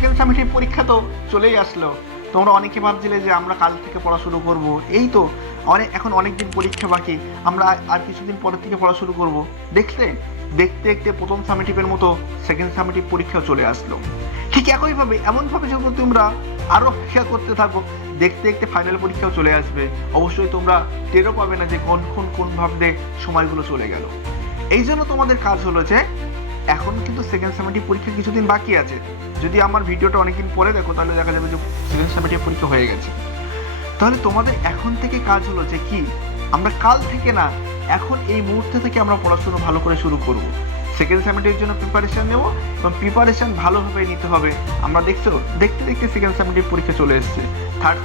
Second summative পরীক্ষা তো চলেই আসলো। তোমরা অনেকে ভাবছিলে যে আমরা কাল থেকে পড়া শুরু করব, এই তো এখন অনেক দিন পরীক্ষা বাকি, আমরা আর কিছুদিন পরের থেকে পড়া শুরু করব। দেখতে দেখতে প্রথম সামিটিভের মতো সেকেন্ড সামিটিভ পরীক্ষা চলে আসলো। ঠিক একইভাবে এমনভাবে যখন তোমরা আরও অপেক্ষা করতে থাকো, দেখতে দেখতে ফাইনাল পরীক্ষাও চলে আসবে। অবশ্যই তোমরা টেরও পাবে না যে কোন ভাবে সময়গুলো চলে গেল। এই জন্য তোমাদের কাজ হলো যে এখন কিন্তু সেকেন্ড সামিটিভ পরীক্ষা কিছুদিন বাকি আছে। যদি আমার ভিডিওটা অনেকদিন পরে দেখো তাহলে দেখা যাবে যে সেকেন্ড সামিটিভ পরীক্ষা হয়ে গেছে। তাহলে তোমাদের এখন থেকে কাজ হলো যে কি, আমরা কাল থেকে না, এখন এই মুহূর্তে থেকে আমরা পড়াশোনা ভালো করে শুরু করব। সেকেন্ড সামিটিভের জন্য প্রিপারেশন নেব এবং প্রিপারেশন ভালোভাবে নিতে হবে। আমরা দেখতে দেখতে সেকেন্ড সামিটিভ পরীক্ষা চলে এসেছে। থার্ড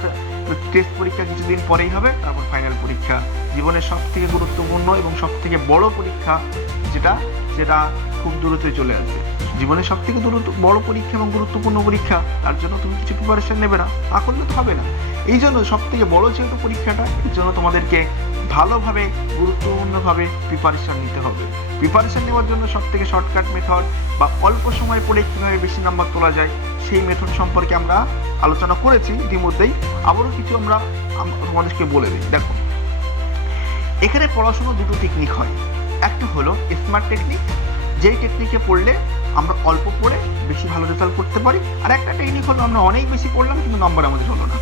টেস্ট পরীক্ষা কিছুদিন পরেই হবে, তারপর ফাইনাল পরীক্ষা। জীবনের সব থেকে গুরুত্বপূর্ণ এবং সব থেকে বড় পরীক্ষা যেটা খুব দূরত্বে চলে আসবে। জীবনের সব থেকে বড় পরীক্ষা এবং গুরুত্বপূর্ণ পরীক্ষা, তার জন্য তুমি কিছু প্রিপারেশন নেবে না, তা করলে তো হবে না। এই জন্য সব থেকে বড় যেহেতু পরীক্ষাটা, এর জন্য তোমাদেরকে ভালোভাবে গুরুত্বপূর্ণভাবে প্রিপারেশন নিতে হবে। প্রিপারেশন নেওয়ার জন্য সব থেকে শর্টকাট মেথড বা অল্প সময় পড়ে কীভাবে বেশি নাম্বার তোলা যায় সেই মেথড সম্পর্কে আমরা আলোচনা করেছি ইতিমধ্যেই। আবারও কিছু আমরা তোমাদেরকে বলে দিই। দেখো, এখানে পড়াশোনা দুটো টেকনিক হয়। একটা হলো স্মার্ট টেকনিক, যেই টেকনিকে পড়লে আমরা অল্প পড়ে বেশি ভালো রেজাল্ট করতে পারি। আর একটা টেকনিক হলো আমরা অনেক বেশি পড়লাম কিন্তু নম্বর আমাদের হলো না।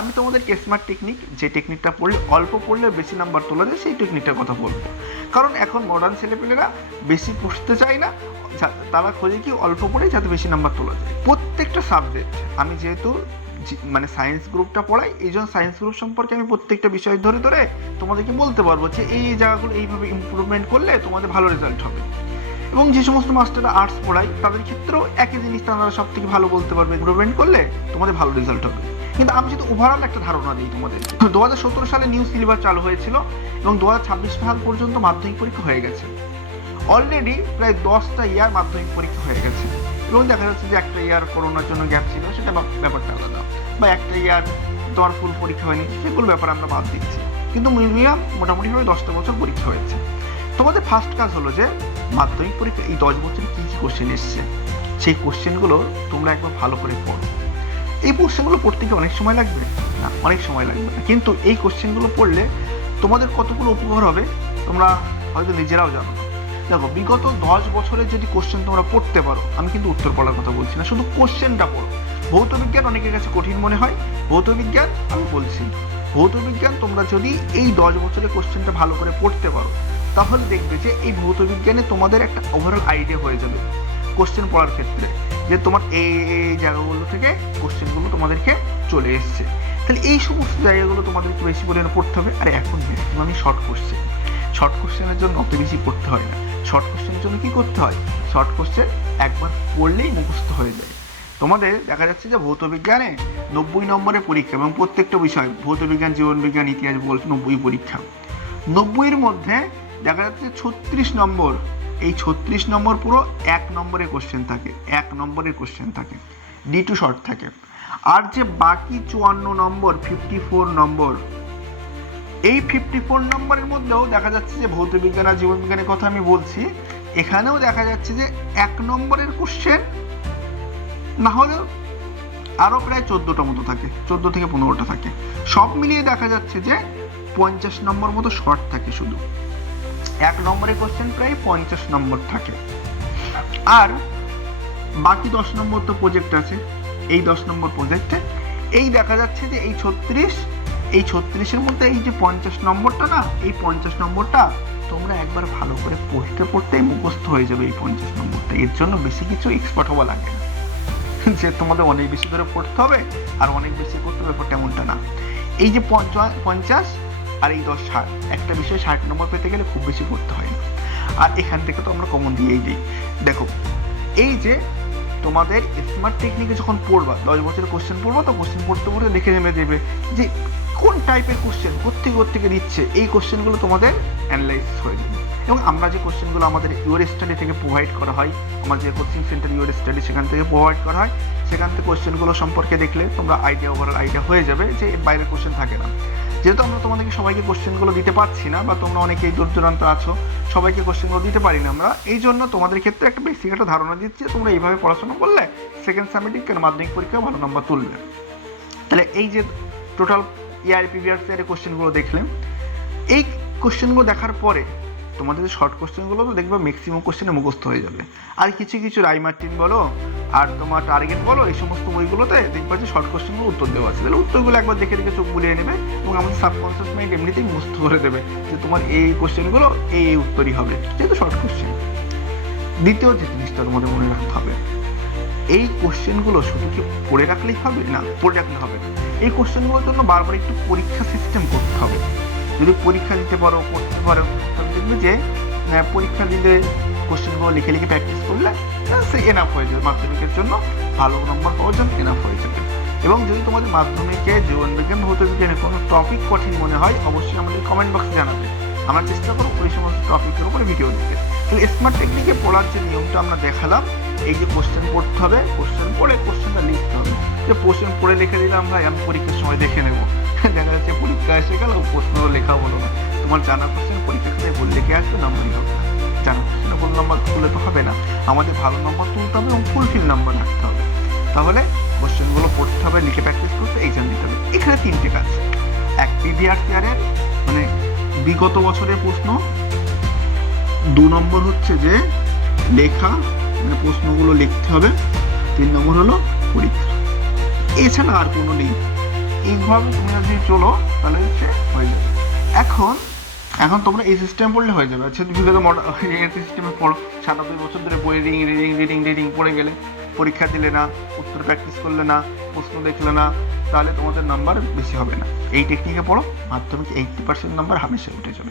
আমি তোমাদেরকে স্মার্ট টেকনিক, যে টেকনিকটা পড়লে অল্প পড়লে বেশি নাম্বার তোলা যায়, সেই টেকনিকটার কথা বলবো। কারণ এখন মডার্ন ছেলেপেলেরা বেশি পড়তে চায় না, তারা খোঁজে কি অল্প পড়ে যাতে বেশি নাম্বার তোলা যায়। প্রত্যেকটা সাবজেক্ট, আমি যেহেতু সায়েন্স গ্রুপটা পড়াই, এই জন্য সায়েন্স গ্রুপ সম্পর্কে আমি প্রত্যেকটা বিষয় ধরে তোমাদেরকে বলতে পারবো যে এই জায়গাগুলো এইভাবে ইমপ্রুভমেন্ট করলে তোমাদের ভালো রেজাল্ট হবে। এবং যে সমস্ত মাস্টাররা আর্টস পড়ায় তাদের ক্ষেত্রেও একই জিনিস তারা সব থেকে ভালো বলতে পারবে, ইমপ্রুভমেন্ট করলে তোমাদের ভালো রেজাল্ট হবে। কিন্তু আমি যদি ওভারঅল একটা ধারণা দিই তোমাদের, 2017 সালে নিউ সিলেবাস চালু হয়েছিল এবং 2026 সাল পর্যন্ত মাধ্যমিক পরীক্ষা হয়ে গেছে। অলরেডি প্রায় 10টা ইয়ার মাধ্যমিক পরীক্ষা হয়ে গেছে এবং দেখা যাচ্ছে যে একটা ইয়ার করোনার জন্য গ্যাপ ছিল, সেটা ব্যাপারটা আলাদা, বা একটা ইয়ার তোমার ফুল পরীক্ষা হয়নি, সেগুলো ব্যাপার আমরা বাদ দিচ্ছি। কিন্তু মিনিমাম মোটামুটিভাবে 10টা বছর পরীক্ষা হয়েছে। তোমাদের ফার্স্ট কাজ হলো যে মাধ্যমিক পরীক্ষা এই 10 বছরে কী কী কোশ্চেন এসছে সেই কোশ্চেনগুলো তোমরা একবার ভালো করে পড়ো। এই কোশ্চেনগুলো পড়তে কি অনেক সময় লাগবে না? অনেক সময় লাগবে না, কিন্তু এই কোশ্চেনগুলো পড়লে তোমাদের কতগুলো উপকার হবে তোমরা হয়তো নিজেরাও জানো না। দেখো, বিগত 10 বছরের যদি কোশ্চেন তোমরা পড়তে পারো, আমি কিন্তু উত্তর পড়ার কথা বলছি না, শুধু কোশ্চেনটা পড়ো। ভৌতবিজ্ঞান অনেকের কাছে কঠিন মনে হয়, ভৌতবিজ্ঞান আমি বলছি, ভৌতবিজ্ঞান তোমরা যদি এই 10 বছরের কোশ্চেনটা ভালো করে পড়তে পারো, তাহলে দেখবে যে এই ভৌতবিজ্ঞানে তোমাদের একটা ওভারঅল আইডিয়া হয়ে যাবে কোশ্চেন পড়ার ক্ষেত্রে, যে তোমার এই জায়গাগুলো থেকে কোশ্চেনগুলো তোমাদেরকে চলে এসছে। তাহলে এই সমস্ত জায়গাগুলো তোমাদেরকে বেশি পরিমাণে পড়তে হবে। আর এখন ম্যাক্সিমামই শর্ট কোশ্চেনের জন্য অত বেশি পড়তে হয় না। শর্ট কোশ্চেনের জন্য কি করতে হয়, শর্ট কোশ্চেন একবার পড়লেই মুখস্থ হয়ে যায়। তোমাদের দেখা যাচ্ছে যে ভৌতবিজ্ঞানে 90 নম্বরের পরীক্ষা এবং প্রত্যেকটা বিষয়, ভৌতবিজ্ঞান, জীবনবিজ্ঞান, ইতিহাস, বলছে 90 পরীক্ষা। 90-এর মধ্যে দেখা যাচ্ছে 36 নম্বর, এই 36 নম্বর পুরো 1 নম্বরের কোশ্চেন থাকে, 1 নম্বরের কোশ্চেন থাকে, D2 শর্ট থাকে। আর যে বাকি 54 নম্বর, 54 নম্বর, এই 54 নম্বরের মধ্যেও দেখা যাচ্ছে যে ভৌতবিজ্ঞান আর জীবনবিজ্ঞানের কথা আমি বলছি, এখানেও দেখা যাচ্ছে যে 1 নম্বরের কোশ্চেন না হলেও আরও প্রায় 14টা মতো থাকে, 14 থেকে 15টা থাকে। সব মিলিয়ে দেখা যাচ্ছে যে 50 নম্বর মতো শর্ট থাকে শুধু। 1 নম্বরের কোশ্চেন প্রায় 50 নম্বর থাকে। আর বাকি 10 নম্বর তো প্রজেক্ট আছে, এই 10 নম্বর প্রজেক্টে এই দেখা যাচ্ছে যে এই 36-এর মধ্যে এই যে 50 নম্বরটা না, এই 50 নম্বরটা তোমরা একবার ভালো করে পড়তেই মুখস্থ হয়ে যাবে এই 50 নম্বরটা। এর জন্য বেশি কিছু এক্সপার্ট হওয়া লাগে না যে তোমাদের অনেক বেশি ধরে পড়তে হবে আর অনেক বেশি করতে হবে, তেমনটা না। এই যে 50 আর এই 10, 60, একটা বিষয়ে 60 নম্বর পেতে গেলে খুব বেশি পড়তে হয় না। আর এখান থেকে তো আমরা কমন দিয়েই দিই। দেখো, এই যে তোমাদের স্মার্ট টেকনিকে যখন পড়বা, 10 বছরের কোশ্চেন পড়বা, তো কোশ্চেন পড়তে দেখে নেমে দেবে যে কোন টাইপের কোশ্চেন কোত্থেকে দিচ্ছে, এই কোশ্চেনগুলো তোমাদের অ্যানালাইজ হয়ে যাবে। এবং আমরা যে কোশ্চেনগুলো আমাদের ইউর স্টাডি থেকে প্রোভাইড করা হয়, আমার যে কোচিং সেন্টার ইউর স্টাডি, সেখান থেকে প্রোভাইড করা হয়, সেখান থেকে কোশ্চেনগুলো সম্পর্কে দেখলে তোমরা ওভারঅল আইডিয়া হয়ে যাবে যে এর বাইরের কোশ্চেন থাকে না। যেহেতু আমরা তোমাদেরকে সবাইকে কোশ্চেনগুলো দিতে পারছি না, বা তোমরা অনেকেই দূর দূরান্ত আছো, সবাইকে কোশ্চেনগুলো দিতে পারি না আমরা, এই জন্য তোমাদের ক্ষেত্রে একটা বেসিক একটা ধারণা দিচ্ছি, তোমরা এইভাবে পড়াশোনা করলে সেকেন্ড সাবমিটিভ মাধ্যমিক পরীক্ষায় ভালো নম্বর তুলবে। তাহলে এই যে টোটাল প্রিভিয়াস ইয়ারের কোশ্চেনগুলো দেখলে, এই কোশ্চেনগুলো দেখার পরে তোমাদের যে শর্ট কোশ্চেনগুলো তো দেখবে ম্যাক্সিমাম কোশ্চেনে মুখস্থ হয়ে যাবে। আর কিছু কিছু রাইমার্টিন বলো আর তোমার টার্গেট বলো, এই সমস্ত বইগুলোতে দেখবে যে শর্ট কোশ্চেনগুলো উত্তর দেওয়া আছে, তাহলে উত্তরগুলো একবার দেখে দেখে চোখ বুলিয়ে নেবে এবং আমাদের সাবকনসিয়াস মাইন্ড এমনিতেই মুখস্থ করে দেবে যে তোমার এই কোশ্চেনগুলো এই উত্তরই হবে, যেহেতু শর্ট কোশ্চেন। দ্বিতীয় যে জিনিসটা তোমাদের মনে রাখতে হবে, এই কোশ্চেনগুলো শুধু কি পড়ে রাখলেই হবে না, পড়ে রাখলে হবে না, এই কোশ্চেনগুলোর জন্য বারবার একটু পরীক্ষা সিস্টেম করতে হবে। যদি পরীক্ষা দিতে পারো, করতে পারো, তাহলে দেখবে যে পরীক্ষা দিলে কোশ্চেনগুলো লিখে লিখে প্র্যাকটিস করলে সে এনাফ হয়ে যাবে, মাধ্যমিকের জন্য ভালো নম্বর পাওয়ার জন্য এনাফ হয়ে যাবে। এবং যদি তোমাদের মাধ্যমিকে জীবনবিজ্ঞান হতে যদি কোনো টপিক কঠিন মনে হয়, অবশ্যই আমাদের কমেন্ট বক্সে জানাবে, আমরা চেষ্টা করবো ওই সমস্ত টপিকের উপরে ভিডিও দিতে। তো স্মার্ট টেকনিকে পড়ার যে নিয়মটা আমরা দেখালাম, এই যে কোশ্চেন পড়তে হবে, কোশ্চেন পড়ে কোশ্চেনটা লিখতে হবে। যে কোশ্চেন পড়ে লিখে দিলাম ভাই আমি পরীক্ষার সময় দেখে নেবো, দেখা যাচ্ছে পরীক্ষা এসে গেল প্রশ্নও লেখা হলো না। তোমার জানা কোশ্চেন পরীক্ষা থেকে বল লিখে আসবে, নম্বরই হবে না। জানা কোশ্চেনে ভুল নম্বর তুলে তো হবে না, আমাদের ভালো নম্বর তুলতে হবে এবং ফুলফিল নাম্বার রাখতে হবে। তাহলে কোশ্চেনগুলো পড়তে হবে, লিখে প্র্যাকটিস করতে, এক্সাম দিতে হবে। এখানে তিনটে কাজ, এক প্রিভিয়াস ইয়ারের মানে বিগত বছরের প্রশ্ন, 2 নম্বর হচ্ছে যে লেখা মানে প্রশ্নগুলো লিখতে হবে, 3 নম্বর হলো পরীক্ষা। এছাড়া আর কোনো নেই। এইভাবে তুমি যদি চলো তাহলে হচ্ছে হয়ে যাবে। এখন তোমরা এই সিস্টেম পড়লে হয়ে যাবে। আচ্ছা তুমি যদি সিস্টেমে পড়ো, 97 বছর ধরে বই রিডিং পড়ে গেলে, পরীক্ষা দিলে না, উত্তর প্র্যাকটিস করলে না, প্রশ্ন দেখলে না, তাহলে তোমাদের নাম্বার বেশি হবে না। এই টেকনিকে পড়ো, মাধ্যমিক 80% নাম্বার হামেশা উঠে যাবে।